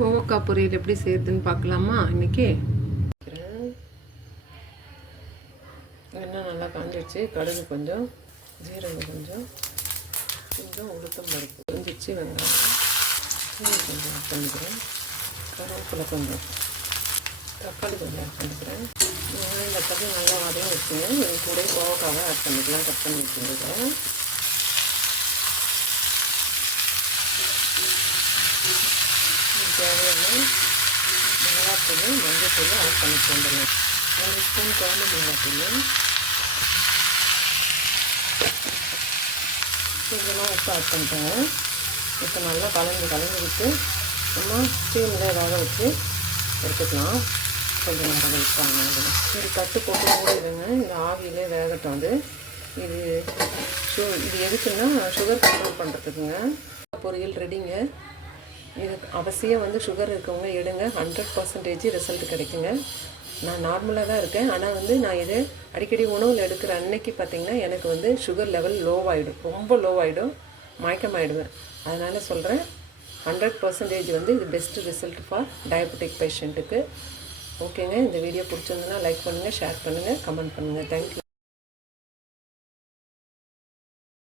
கோவக்காய் பொரியல் எப்படி செய்யுதுன்னு பார்க்கலாமா இன்றைக்கி. எண்ணெய் நல்லா காஞ்சிடுச்சு. கடுகு கொஞ்சம், ஜீரகம் கொஞ்சம், கொஞ்சம் உளுத்தம் பருப்பு கொஞ்சிச்சு, வெங்காயம் கொஞ்சம் ஆட் பண்ணிக்கிறேன். கருவேப்பிலை கொஞ்சம், தக்காளி கொஞ்சம் ஆட் பண்ணிக்கிறேன். வெங்காயம் தக்காளி நல்லா வரையும் வச்சுங்க. இது கூட கோவக்காவை ஆட் பண்ணிக்கலாம். கட் பண்ணி வச்சுருக்கேன். தேவையான மிளகாத்தூள், மஞ்சத்தூள் ஆட் பண்ணிட்டு வந்துடலாம். 1 ஸ்பூன் குழம்பு மிளகாத்தூள், கொஞ்சமாக உப்பு ஆட் பண்ணிட்டேன். இப்போ நல்லா கலந்துக்கிட்டு நம்ம ஸ்டீமில் வேக வச்சு எடுத்துக்கலாம். கொஞ்சம் நேரம் வைப்பாங்க. இது தட்டு போட்டு மூடிடுங்க. இந்த ஆவியிலே வேகட்டும். இது எதுக்குன்னா சுகர் கண்ட்ரோல் பண்ணுறதுக்குங்க. பொரியல் ரெடிங்க. இது அவசியம் சுகர் இருக்கவங்க எடுங்க. 100% ரிசல்ட் கிடைக்குங்க. நான் நார்மலாக தான் இருக்கேன். ஆனால் நான் இது அடிக்கடி உணவில் எடுக்கிற அன்னைக்கு பார்த்திங்கன்னா எனக்கு சுகர் லெவல் லோவாகிடும். ரொம்ப லோவாகிடும், மயக்கமாகிடுவேன். அதனால் சொல்கிறேன், 100% இது பெஸ்ட்டு ரிசல்ட் ஃபார் டயபெட்டிக் பேஷண்ட்டுக்கு. ஓகேங்க. இந்த வீடியோ பிடிச்சிருந்ததுன்னா லைக் பண்ணுங்கள், ஷேர் பண்ணுங்கள், கமெண்ட் பண்ணுங்கள். தேங்க்யூ.